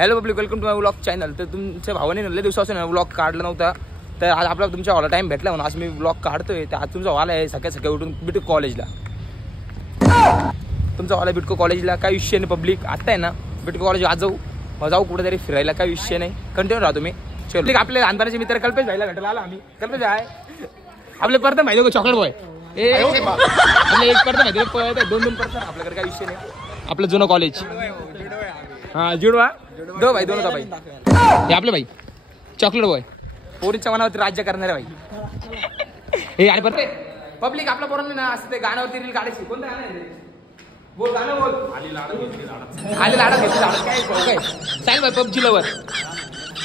Hello public, welcome to my vlog channel. तर तुमच्या भावाने लय दिवसापासून व्लॉग काढला नव्हता, तर आज आपल्याला तुमच्या हॉला टाइम भेटला म्हणून आज मी व्लॉग काढतोय. तर आज तुमचा हॉल आहे सकाळी सकाळी उठून बिटको कॉलेजला. तुमचा हॉल आहे बिटको कॉलेजला. काही विषय नाही पब्लिक, आता आहे ना बिटको कॉलेज आज जाऊ कुठेतरी फिरायला, काही विषय नाही. कंटिन्यू राहा तुम्ही. चलो आपले लहानपणाचे मित्र कल्पेश भाईला भेटायला आला आम्ही. कल्पेश भाई आपले परत माहिती का चॉकलेट बॉय आपले एक परत माहिती दोन परत आपल्याकडे काही विषय नाही. आपलं जुनं कॉलेज हा जुडवा दो भाई, दोन होता भाई. हे आपले भाई चॉकलेट बॉय, पोरीच्या मनावरती राज्य करणारे भाई. हे आणि परत पब्लिक आपल्या पोरांनी ना असं ते गाण्यावरती रील काढायची. कोणतं गाणं आहे बोल, गाणं बोल. आली लाडा घेतली लाडा काय साहेब भाई पबजी लवर.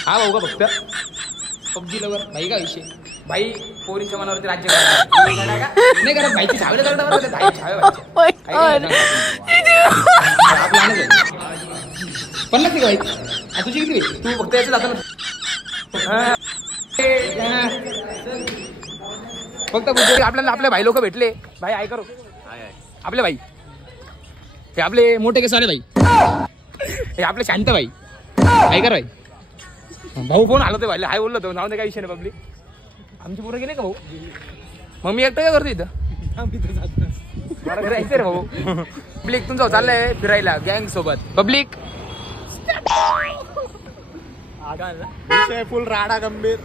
हा भाऊ का फक्त पबजी लवर भाई. का विषय भाई पोरीच्या मनावरती राज्य करणार नाही करत भाईची छावे पन्नास की भाई तुझी किती तू फक्त याचं जातो ना फक्त आपल्याला आपले भाई लोक भेटले. भाई ऐक करू आपले भाई, हे आपले मोठे केस आले भाई, हे आपले शांत भाई ऐका भाई. भाऊ फोन आलो ते भाई हाय बोललो तो नाव नाही काही विषय नाही. पब्लिक आमची पोरं गेले का भाऊ? मग मी एकटं काय करतो इथं रे भाऊ. पब्लिक तुमचं चाललंय फिरायला गँग सोबत. पब्लिक फुल राडा गंभीर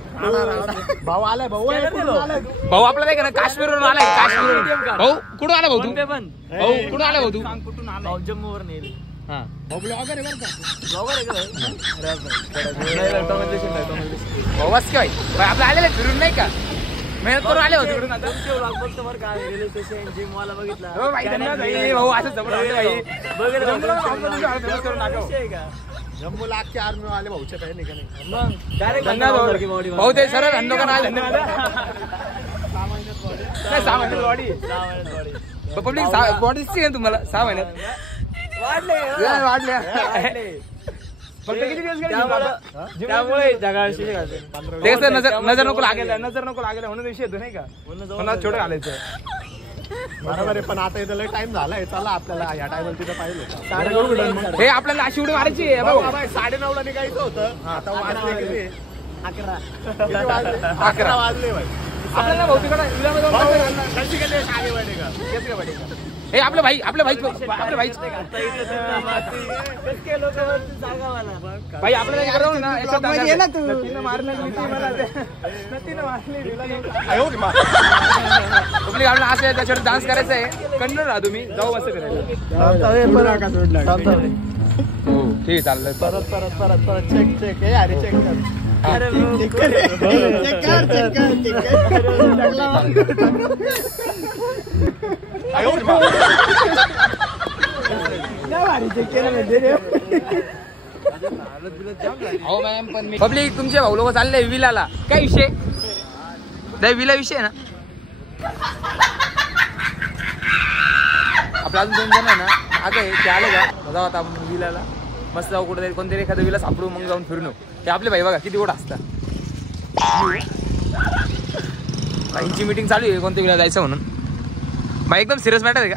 भाऊ आलाय. भाऊ आपला नाही का ना काश्मीरवरून आलाय. काश्मीर भाऊ कुठून आला भाऊ? तू भाऊ कुठून आला भाऊ? तू कुठून आला? जम्मूवर नेल. हा ब्लॉगर आहे बरं का? ब्लॉगर आहे का भाऊ बस काय भाई आपलं आलेलं फिरून नाही का, मेहनत करून आले होते. फक्त बरं का रेल्वे स्टेशन जिम वाला बघितला. हो भाई धन्यवाद भाई. भाऊ असं जबरदस्त भाई जम्मूला अख्खी आर्मी वाले भाऊच्या काही नाही का नाही. मग डायरेक्ट धन्यवाद भाऊ. ते सर्व धंदो का नाही धन्यवाद. 6 महिन्यात बॉडी पब्लिक बॉडी दिसते ना तुम्हाला 6 महिन्यात वाढले. फक्त किती दिवस त्यामुळे नजर नको लागेल म्हणून विषय येतो नाही का, म्हणून छोटं घालायचं. बरोबर आहे, पण आता इथं लय टाइम झालाय. चला आपल्याला या टाइमला तिथं पाहिजे. हे आपल्याला अशी उडी मारायची 9:30ला निघायचं होतं. आता वाजले किती? 11 वाजले भाई. आपल्याला भौतिकडे हे आपले भाई भाई आपल्याला असं त्याच्यावर डान्स करायचा आहे. कंटिन्यू राहा तुम्ही. जाऊ असं करायला. हो ठीक आहे चाललंय. परत चेक हे अरे चेक कर. पब्लिक तुमचे भाऊ लोक चालले विलाला. काय विषय विला विषय ना आपला अजून 2 जण आहे ना आगे ते आले का जाऊ आता विलाला. मस्त जाऊ कुठेतरी कोणतरी एखादं विला सापडू मग जाऊन फिरून येऊ. ते आपले भाई बघा किती गोड असतात. भाईंची मीटिंग चालू आहे कोणत्या विला जायचं म्हणून. भाई एकदम सिरियस मॅटर आहे का?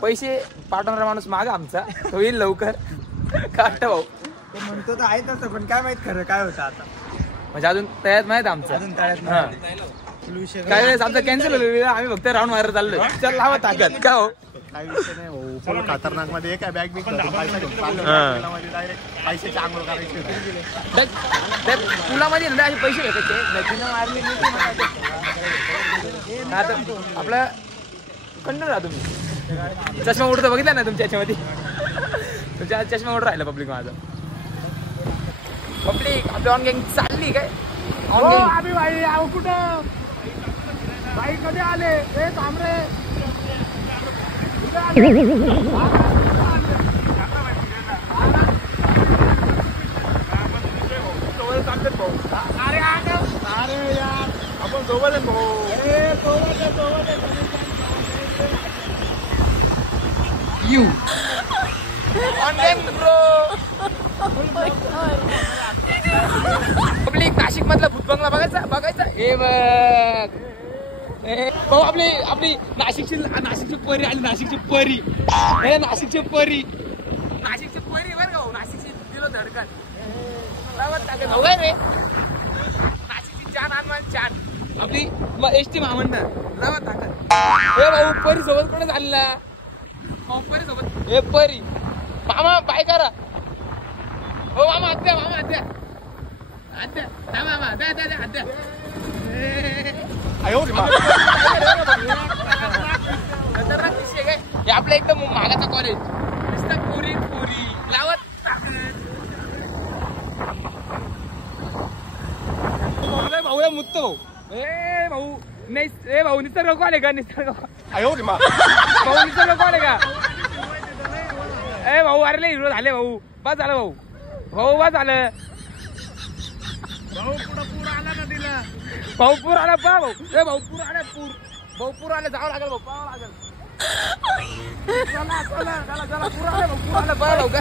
पैसे पाठवणारा माणूस मागा आमचा होईल लवकर. काट भाऊ म्हणतो तर आहे तसं, पण काय माहित खरं काय होतं आता. म्हणजे अजून तयार माहित आमचं काय वेळेस आमचं कॅन्सल होईल. आम्ही फक्त राऊंड मारायला चाललोय. चल लावा ताकद का हो. काही विषय नाही भाऊ. फुल खतरनाक मध्ये काय बॅग बिग पैशाची आंघोळ करायची. पुलामध्ये ना असे पैसे भेटायचे मारले आपलं कंटिन्यू राहा तुम्ही. चष्मा उडतो बघितला ना तुमच्या याच्यामध्ये. तुमच्या चष्मा उडत राहिला पब्लिक माझा. पब्लिक आपली ऑन गँग चालली काय आम्ही भाई आहो कुठं भाई कधी आले हे थांबरे. अरे यार आपण सोबत आहे भाऊ. यू पब्लिक नाशिक मधला भूतबंगला बघायचा. हे बघ भाऊ आपली आपली नाशिकची परी आणि नाशिकची परी नाशिकची परी बरं का भाऊ नाशिकची दिलो धडकन भाऊ आहे रे नाशिकची जान हनुमान जान आपली एसटी महामंडळ लावा ताकद हे भाऊ परी सोबत कोण झालेला भाऊ परी सोबत हे परी मामा बाय करा हो मामा आद्या मामा द्या हे आपलं एकदम महागाचा कॉलेज नुसतं पुरी लावत भाऊ हे मुत्त भाऊ भाऊ निसर्ग कॉल आहे का निसर्ग भाऊ निसर्ग कॉल आहे का ए भाऊ अरे हिरो झाले भाऊ बस झालं भाऊ बस झालं भाऊ पूर आला पा भाऊ ए भाऊ पूर आला पूर आला जावं लागेल भाऊ पाहावं लागेल चला पूर आला पा भाऊ का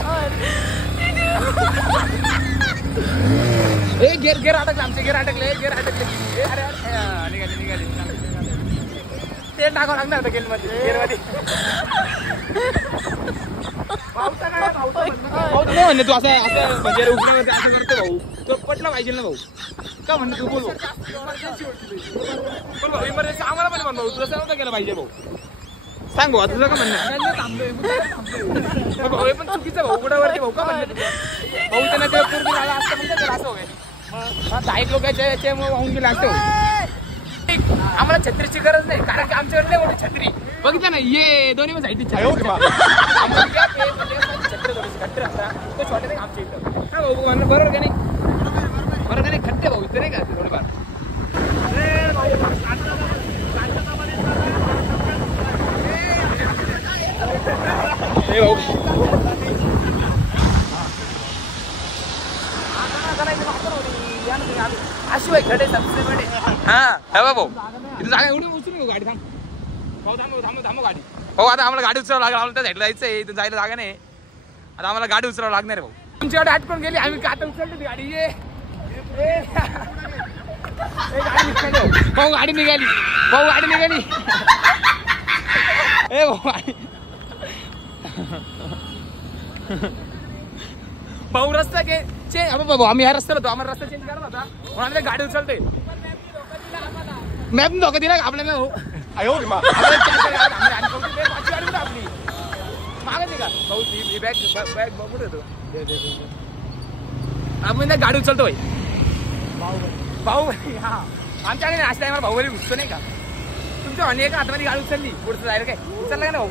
ए गेर अटकले आमचे गेर अटकले अरे निघाले ते टाकावं लागणार होतं गेरमध्ये भाऊ काय म्हणणे तू असं म्हणजे उघड्यावरती असं करतो भाऊ तो पटलं पाहिजे ना भाऊ का म्हणणे तू बोल भाऊ इमर्जन्सी आम्हाला पण भाऊ तुला नव्हतं केलं पाहिजे भाऊ सांग भाऊ तुझं का म्हणणं भाऊ हे पण चुकीचं भाऊ उघड्यावरती भाऊ का म्हणणे भाऊ त्यांना ते पूर्ण झाला असतं म्हणजे असं होय 10 लोकांच्या याच्यामुळे वाहून गेला असं आम्हाला छत्रीची गरज नाही कारण की आमच्याकडे नाही मोठी छत्री बघितलं ना ये दोन्ही पण साईडची छोटे नाही आमच्या इथं काय भाऊ बरोबर का नाही खट्टे भाऊ इथं नाही का थोडेफार अशी भाई खडे सबसे बडे हा भाऊ इथं जागा एवढी उचलून गाडी थांबव गाडी हो आता आम्हाला गाडी उचलावं लागेल आम्हाला त्या साईडला जायचंय इथून जायला जागा नाही आता आम्हाला गाडी उचलावं लागणार भाऊ तुमची गाडी आटकून गेली आम्ही आता उचलली गाडी भाऊ गाडी निघाली ए भाऊ भाऊ रस्ता भाऊ आम्ही ह्या रस्त्याला होतो आम्हाला रस्ता चेंज करत होता म्हणून आम्ही गाडी उचलते मॅप धोका दिला आपल्याला भाऊ आपली मागे का भाऊ बॅग कुठे होतो आम्ही गाडी उचलतो भाऊ हा आमच्याकडे नाश्ता आहे मला भाऊ वगैरे घुसतो नाही का तुमच्या वाणी का हातामध्ये गाडी उचलली पुढचं जायला काय उचललं का ना भाऊ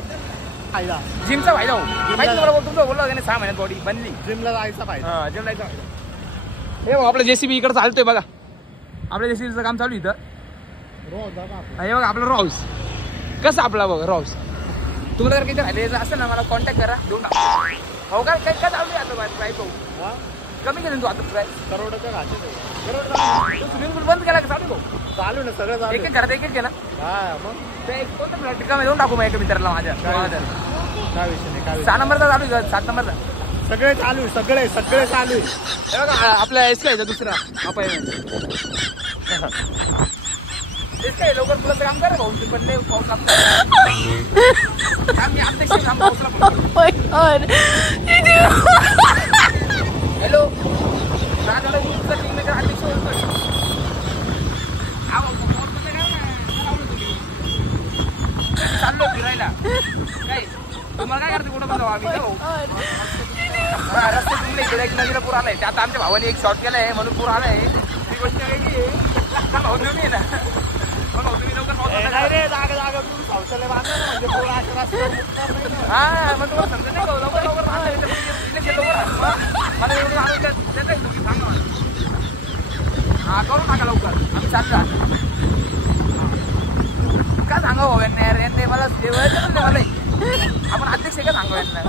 जिमचा फायदा हो माहिती तुम्हाला तुमचं बोललो का नाही 6 महिन्यात बॉडी बनली जिमला जायचा फायदा जिमला जायचा हे भाऊ आपलं जेसीबी इकडे चालतोय बघा आपल्या जेसीबीचं काम चालू इथं हे बघा आपलं राऊस कसं आपला बघा राऊस तुम्हाला जर काही राहिलं असं ना मला कॉन्टॅक्ट करा देऊन टाका भाऊ काय चालू आहे आता प्राईस भाऊ कमी केलं तू आता प्राईस करोडाचं घातलं स्विमिंग पूल बंद केला का चालू भाऊ चालू ना सगळं चालू एक घरात एक केला मग ते कोणतं फ्लॅट रिकामी देऊन टाकू मग एका मित्राला माझ्या काय विषय नाही 6 नंबरचा चालू आहे 7 नंबरचा सगळे चालू सगळे चालू हे बघा आपल्या एस काय दुसरा अपॉइंटमेंट काय लवकर तुला काम करा भाऊ पण लय पाऊस आम्ही अध्यक्ष हॅलो राजाला टीममेकर अध्यक्ष बोलतोय चाललो फिरायला काय तुम्हाला काय करते कुठं बघा आम्ही रस्ते तुमले इकडे एक नदीला पूर आलाय आता आमच्या भावाने एक शॉट केलाय म्हणून पूर आलाय ती गोष्ट वेगळी आहे भाऊ तुम्ही ना हा मग तुम्हाला समजत नाही लवकर मला एवढं हा करू नका लवकर आम्ही चालता का सांगा भाऊ यांना यार यांनी मला मला आपण अध्यक्ष का सांगू यांना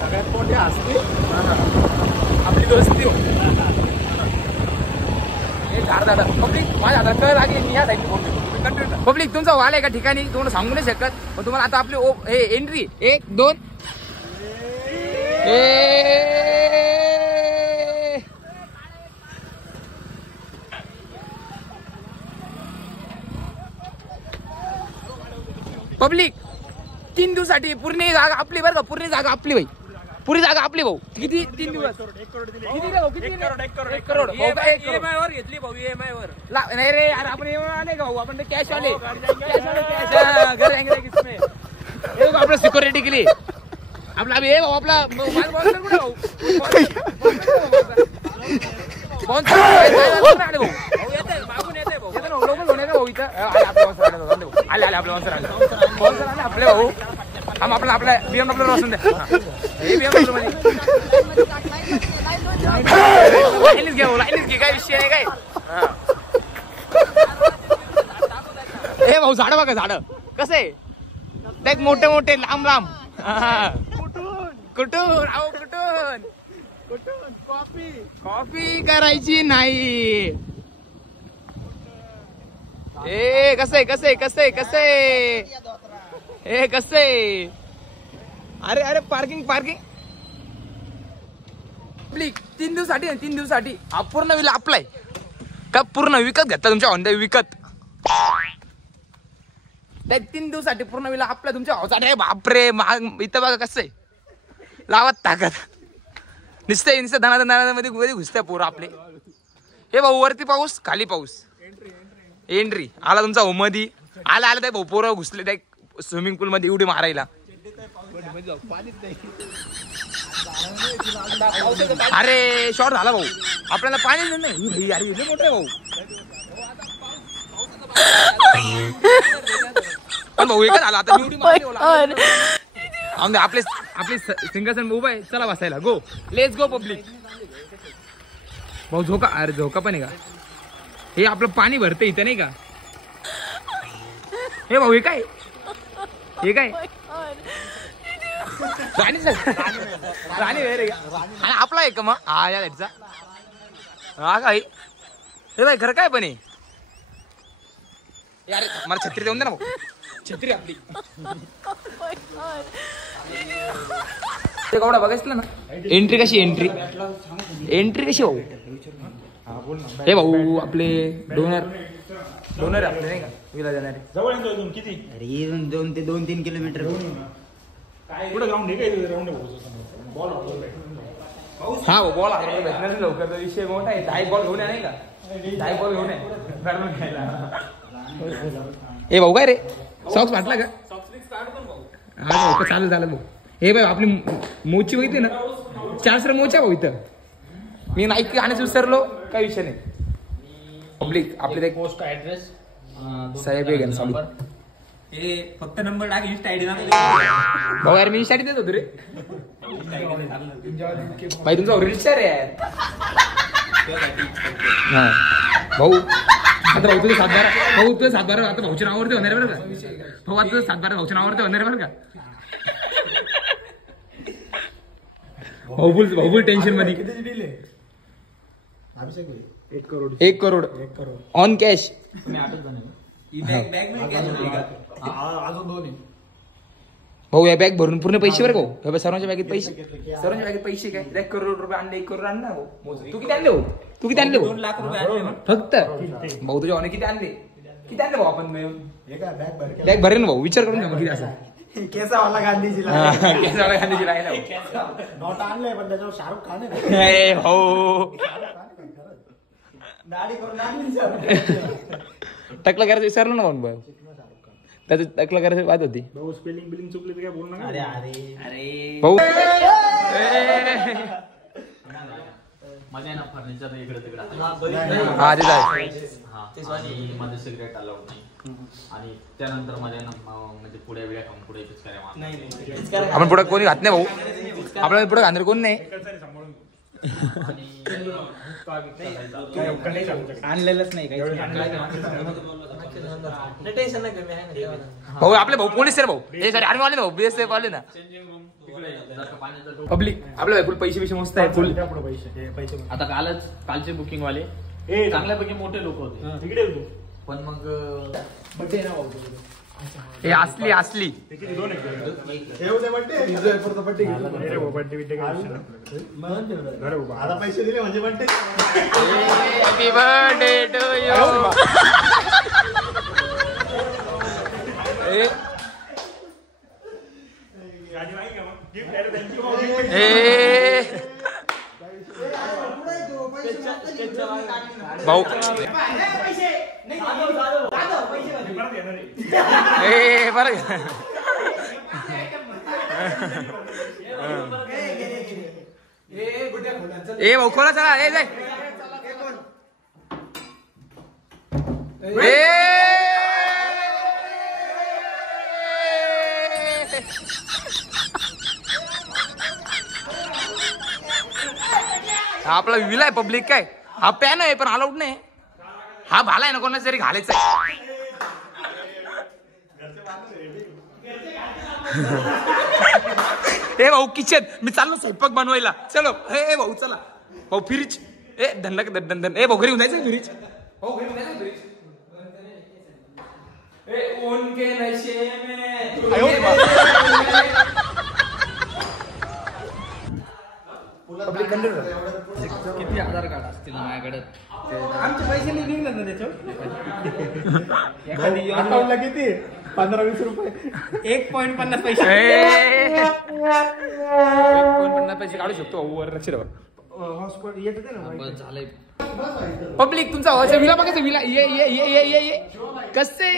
सगळ्यात मोठी असते आपली दोस्ती हो दादा पब्लिक माझ्या हातात कळ लागली मी या साईडला पब्लिक तुमचा वाल आहे का ठिकाणी तुम्हाला सांगू नाही शकत तुम्हाला आता आपली एंट्री 1 2 पब्लिक 3 दिवसासाठी पूर्ण जागा आपली बरं का, पूर्ण जागा आपली भाई, पुरी जागा आपली भाऊ. किती 3 दिवस? किती रे भाऊ? किती? 1 करोड. EMI वर घेतली भाऊ, EMI वर. नाही रे यार, आपण आले का भाऊ, आपण कॅश आले, कॅश घर जाएंगे किसमें. हे बघ आपलं सिक्युरिटी केली आपला. हे भाऊ आपला स्पॉन्सर कुठे भाऊ? स्पॉन्सर आले भाऊ. भाऊ येते, मागून येते भाऊ. लोकल होणे का भाऊ इथं? आले आपले आपले स्पॉन्सर आले आपले भाऊ. हम आपला BMW रोशन द्या. हे BMW मध्ये लाईनच घ्या भाऊ, लाईनच घे, काय विषय आहे काय. हे भाऊ झाड बघा, झाड कसे एक मोठे मोठे लांब लांब. कुठून अहो कुठून कॉफी करायची नाही. ए कसे ए कसे. अरे अरे पार्किंग 3 दिवसासाठी 3 दिवसासाठी पूर्ण विला अप्लाय का पूर्ण विकत घेतला तुमच्या होंडा विकत. त्या 3 दिवसासाठी पूर्ण विला आपला तुमच्या भावसाठी. बापरे इथं बघा कसं आहे लावत ताकद नुसतं धनामध्ये घुसत्या पोरं आपले. हे भाऊ वरती पाऊस खाली पाऊस. एंट्री आला तुमचा होमधी आला ते भाऊ पोरं घुसले त्या स्विमिंग पूल मध्ये उडी मारायला. अरे शॉर्ट झाला भाऊ, आपल्याला पाणी नाही. अरे मोठे भाऊ पण भाऊ एकच आला आता. मी उडी मारली. आपले सिंहासन उभा आहे, चला बसायला. Go let's go public. भाऊ झोका, अरे झोका पण आहे का? हे आपलं पाणी भरते इथं नाही का? हे भाऊ हे काय राणी वेरे आणि आपला आहे का मग? हा या लाईटचा हा काय. हे बाई खरं काय पण आहे यार. मला छत्री देऊन दे ना भाऊ, छत्री आपली. ते कवडा बघायचं ना. एंट्री कशी एंट्री कशी भाऊ? हे भाऊ आपले डोनर आपले नाही का विला जाणारे. जवळ येतो किती? अरे 2 ते 2-3 किलोमीटर. कुठं ग्राउंड आहे काय? Ground ball. हा बॉल भेटणार लवकर. विषय मोठा आहे. 10 बॉल घेऊन नाही का? 10 बॉल घेऊन ए भाऊ काय रे सॉक्स वाटला का? हा चालेल भाऊ. हे भाई आपली मोची होती ना 400 मोच्या भाऊ इथं. मी नाईक आणायचं विसरलो, काही विषय नाही. पब्लिक आपले पोस्ट का ऍड्रेस साहेब आहे हे फक्त नंबर टाक. इंस्टा आयडी भाऊ यार मी इंस्टा देत होतो रे भाई. तुमचा ओरिजिनल रे यार. हा भाऊ आता भाऊ तुझं 7-12 भाऊ तुझं 7-12 आता भाऊच्या नावावरती होणार बरं का भाऊ. आता तुझं 7-12 भाऊच्या नावावरती होणार बरं का भाऊ. फुल टेन्शन मध्ये. 1 करोड ऑन कॅश. भाऊ या बॅग भरून पूर्ण पैसे बरं भाऊ. सर्वांच्या बॅगेत पैसे काय 1 करोड रुपये आणले. 1 करोड आणला भाऊ. तू किती आणले भाऊ? 2 लाख रुपये आणले फक्त भाऊ. तुझ्या भावाने किती आणले भाऊ? आपण बॅग भरेन भाऊ. विचार करून घ्या किती असं. केसावाला गांधीजी राहिला नोट आणले पण त्याच्यावर शाहरुख खान भाऊ. टकला करायचं विसरलो ना भाऊ. त्याचं टकला करायची बात होती भाऊ. स्पेलिंग बिलिंग चुकली तर काय बोलू नका. अरे भाऊ माझ्या ना फर्निचर इकडे तिकडे हा ते आणि माझं सिगरेट अलाउड नाही. आणि त्यानंतर माझ्या म्हणजे पुढे वेळा खाऊन पुढे पिचकाऱ्या आपण पुढे कोणी घात नाही भाऊ. आपल्याला पुढे घालणार कोण नाही. आणलेलंच नाही काही. भाऊ आपले भाऊ पोलीस आहे भाऊ. हे सॉरी आर्मी वाले भाऊ. BSF वाले ना. पब्लिक आपल्या फुल पैसे मस्त आहे फुल. आता कालचे बुकिंग वाले चांगल्यापैकी मोठे लोक होते. पण मग हे असली आता पैसे दिले म्हणजे birthday. Happy birthday to you. ए बरं ए भाऊ खोला चला ए जाय हा आपला विला आहे पब्लिक काय हा पॅन आहे पण अलाउड नाही हा भाला आहे ना कोणाच तरी घालायचा आहे ए भाऊ किचन मी चाललो स्वयंपाक बनवायला चलो ए भाऊ चला भाऊ फ्रीज ए धनला धन ए भाऊ घरी जायचं फ्रीज भाऊ घरी जायचं फ्रीज ए उनके नशे में पब्लिक कंट्रोल किती आधार कार्ड असतील माझ्याकडे आमचे पैसे निघणार ना त्याच्यावर अकाउंटला किती 15-20 रुपये 1.50 पैसे 1.50 पैसे काढू शकतो वर लक्ष ठेवा हॉस्पिटल येत होते ना बस झालंय पब्लिक तुमचा आवाज विला बघायचा विला ये कसे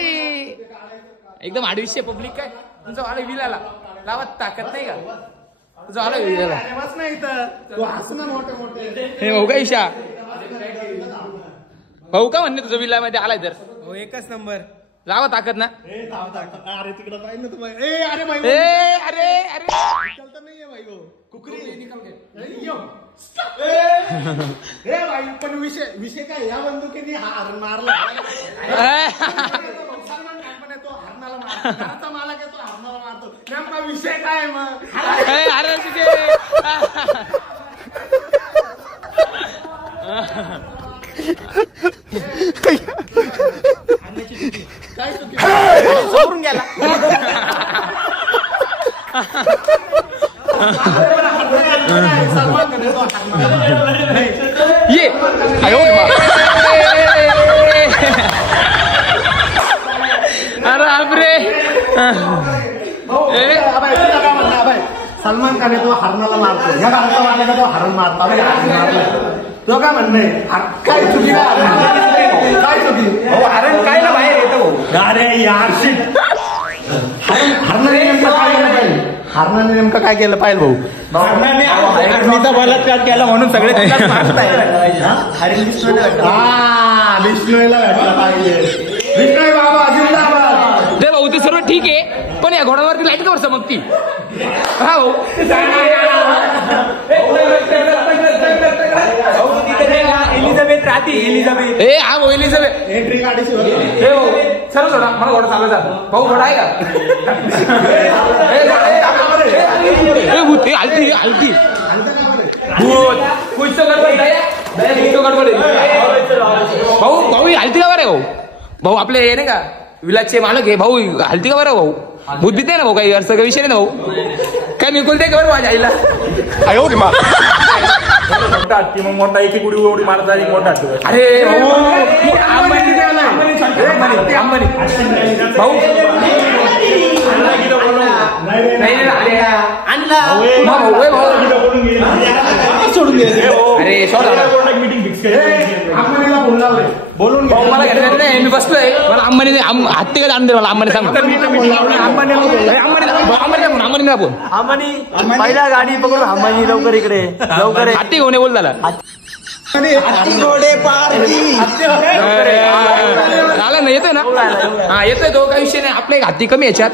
एकदम आडविषय पब्लिक काय तुमचा वाला विलाला लावत ताकद नाही का तुझा आला विलाला नाही तर तू हसना मोठे मोठे हे भाऊ का ईशा भाऊ का म्हणणे तुझं विला मध्ये आलाय तर हो एकच नंबर लावा ताकद ना अरे तिकडे पाहिजे ना तुम्हाला ए अरे भाई ए अरे अरे निकलता नाहीये भाई वो कुकरी निकल के ए भाई पण विषय काय या बंदुकीने हा हरण मारला सलमान खान पण तो हरणाला मारतो घराचा मालक आहे तो हरणाला मारतो नेमका विषय काय मग अरे काय चुकी समोरून गेला सलमान खान तो हरणाला ये आयो अरे बापरे सलमान खान तो हरणाला मारतो या घराचा मालक तो हरण मारतो तो काय म्हणणं काय चुकी काय चुकी हरण काय ना बाहेर येतो अरे यार शिट हरणाने नेमकं काय केलं पाहिजे हरणाने नेमकं काय केलं पाहिजे भाऊ हरणीचा बलात्कार केला म्हणून सगळे तिलाच मारताय विष्णूला भेटलं पाहिजे विष्णू बाबा जिंदाबाद दे भाऊ ते सर्व ठीक आहे पण या घोड्यावरती लाईट कवर चमकती हा भाऊ एलिझाबेथ राहते एलिझाबेथ ए हा भाऊ एलिझाबेथ एंट्री काढायची होती ए भाऊ सर्व सोडा मला घोडा चालवायचा भाऊ घोडा आहे का भूत हे हलती हलती भूत कुछ तो गडबड कुछ तो गडबड भाऊ भाऊ ही हलती का बरं भाऊ भाऊ आपले हे नाही का विलासचे मालक आहे भाऊ हलती का बरं भाऊ भूत भीत आहे ना भाऊ काही असं काही विषय नाही ना भाऊ काय मी बोलते का बरं माझ्या आईला मोठा हत्ती मग मोठा एक उडी उडी मारता एक मोठा हत्ती अरे अंबानी भाऊ सोडून अरे मीटिंग फिक्स केली बोलून भाऊ मला घेतलं नाही मी बसलोय मला अंबानी हत्ती का जाणून दे मला अंबानी सांग अंबानी ना बोल अंबानी पहिला गाडी पकडून अंबानी लवकर इकडे लवकर हत्ती घेऊन बोल झाला घोडे झाला ना येतोय ना हा येतोय तो काही विषय नाही आपल्या एक हत्ती कमी याच्यात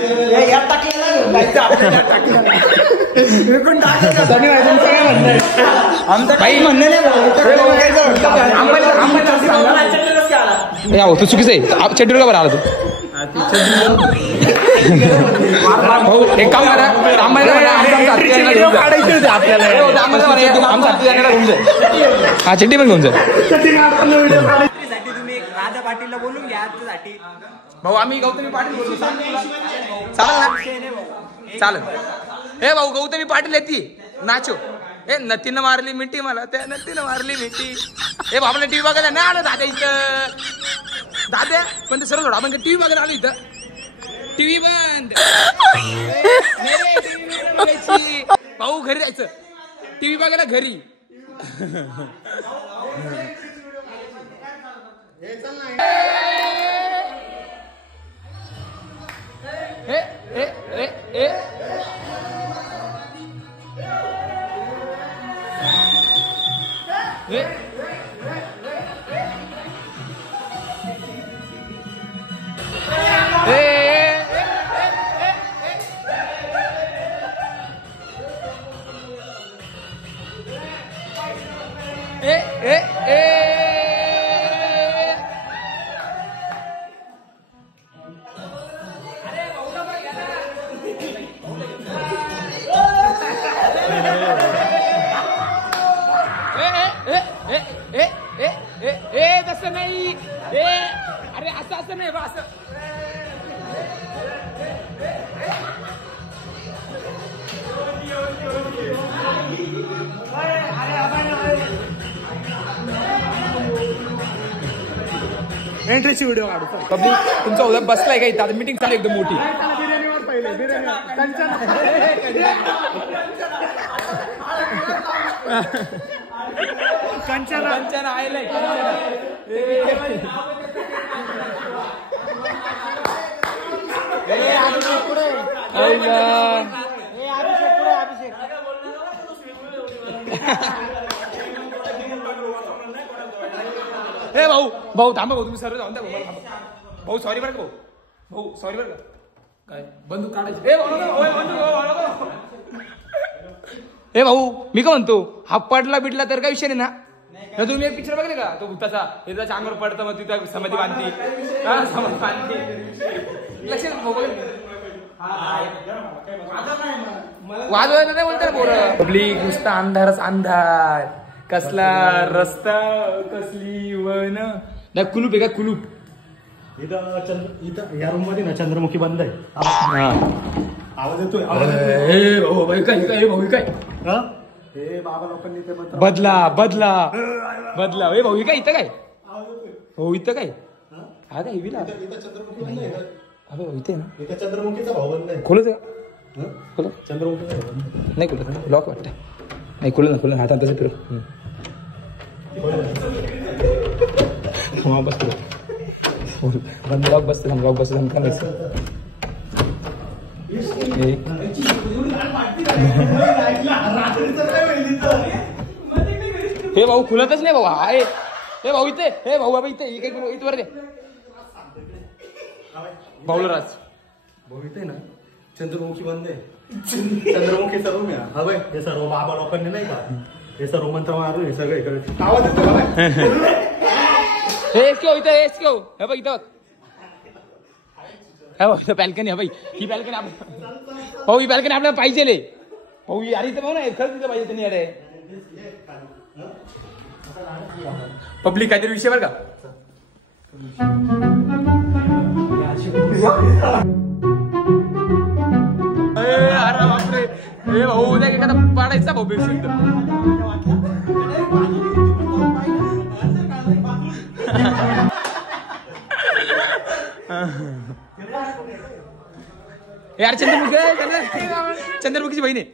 भाई म्हणणं नाही तू चुकीचं आहे चड्डीवर का बरं आला तू भाऊ एक काम करा हा चड्डी पण घेऊन जा राधा पाटीलला बोलून घ्या आजच्यासाठी भाऊ आम्ही गौतमी पाटील बोलू चालेल ना चालेल हे भाऊ गौतमी पाटील येते नाचो ए नतीनं मारली मिठी मला त्या नतीनं मारली मिठी हे भाऊ आपल्या टीव्ही बघायला नाही आलं दादा इथं दादा पण ते सर्व सोडा आपण टीव्ही बघायला आलो इथं टीव्ही बंद भाऊ घरी जायचं टीव्ही बघायला घरी असं नाही अरे असं नाही असं एंट्रीची व्हिडिओ काढू पब्लिक तुमचा उद्या बसलाय का इथं आता मीटिंग चालू एकदम मोठी कंचना आयलाय भाऊ भाऊ थांबा भाऊ तुम्ही सर्व जाऊन द्या भाऊ सॉरी बरं का भाऊ सॉरी बरं का काय बंदूक काढायची हे भाऊ मी का म्हणतो हा पडला बिडला तर काय विषय नाही ना तुम्ही एक पिक्चर बघले का तो भूताचा हे त्याच्या अंगावर पडतं मग तिथं समाधी बांधती लक्षात वाजवायला नाही बोलतात पोरं पब्लिक नुसता अंधारच अंधार कसला रस्ता कसली वन नाही कुलूप आहे का कुलूप इथं या रूम मध्ये ना चंद्रमुखी बंद आहे आवाज येतोय भाऊ काय काय हे बाबा लोकांनी ते बदला बदला बदला हे भाऊ काय इथं काय हो इथं काय हा काय विला चंद्रमुखी बंद आहे अबे इथे ना इथं चंद्रमुखीचा भाव बंद आहे खोलत खोल चंद्रमुखीचा नाही खोलत लॉक वाटतं नाही खोल ना खोल ना हातात तसं फिरव बस लॉक बसते लॉक बसते हे भाऊ खुलतच नाही भाऊ हे भाऊ इथे हे भाऊ बाबा इथे इथं वर दे भाऊला राज भाऊ इथे ना चंद्रमुखी बंद आहे चंद्रमुखी सर्व मी हवंय हे सर्व बाबा लोकांनी नाही का हे सर्व मंत्र मारून हे सगळं इकडे आवाज येतो इथं हे बघ इथं भाऊ बॅल्कनी हा भाई ही बॅल्कनी भाऊ ही बॅल्कनी आपल्याला पाहिजे भाऊ अरे इथं भाऊ ना खरंच तिथं पाहिजे त्यांनी अरे पब्लिक काहीतरी विषय बरं का अरे बापरे हे भाऊ उद्या एखादा पाडायचा भाऊ बेशुद्ध यार चंद्रमुखीची बहीण आहे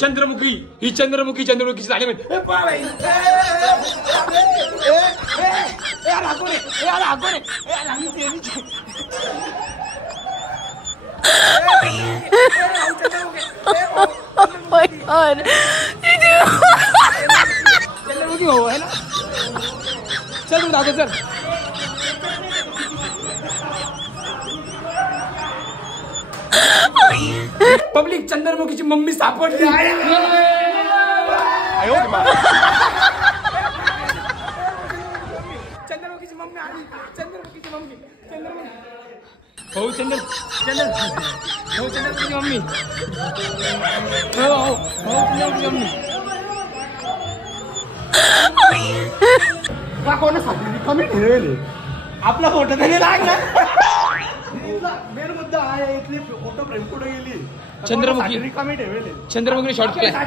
चंद्रमुखी ही चंद्रमुखीची झाली चंद्रमुखी भाऊ आहे ना चल तुम्ही दाखव सर पब्लिक चंद्रमुखीची मम्मी सापडली चंद्रमुखीची मम्मी आली चंद्रमुखीची मम्मी हो चंद्रमुखीची मम्मी हो चंद्रमुखीची मम्मी कोणासाठी कमी ठेवले आपला फोटो तरी लागला मेन मुद्दा आहे इथली फोटो फ्रेम कुठे गेली चंद्रमुखी कमी ठेवले चंद्रमुखी शॉर्ट केला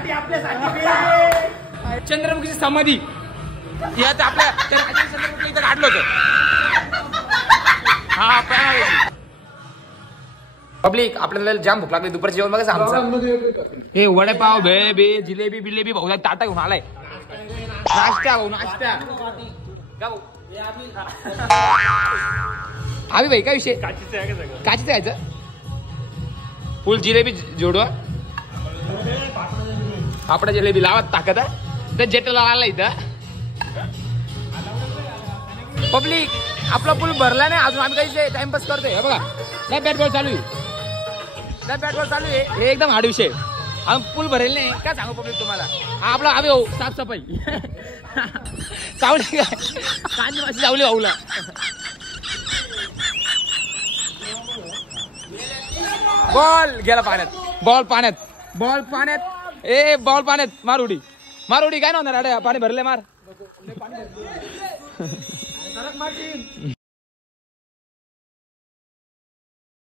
चंद्रमुखीची समाधी यात आपल्या चंद्रमुखी इथं काढलं होतं हा पब्लिक आपल्याला जाम भूक लागली दुपारचं जेवण बघा आमचं हे वडेपाव भेळ बे जिलेबी बिलेबी भाऊ ताटा घेऊन आलाय नाश्ता भाऊ नाश्ता आम्ही भाई काय विषय काचीचं यायचं फुल जिलेबी जोडवा पापडा जिलेबी लावत टाकत तर जेटला आला इथं पब्लिक आपला पूल भरला नाही अजून आम्ही काही टाइमपास करतोय बघा नाही बॅट बॉल चालू आहे हे एकदम हार्ड विषय आम्ही पूल भरेल नाही काय सांगू पब्लिक तुम्हाला हा आपला आम्ही हो साफसफाई चावली काय कांदी माशी चावली भाऊला बॉल गेला पाण्यात बॉल पाण्यात मार उडी मार उडी काय ना होणार अडे पाणी भरले मार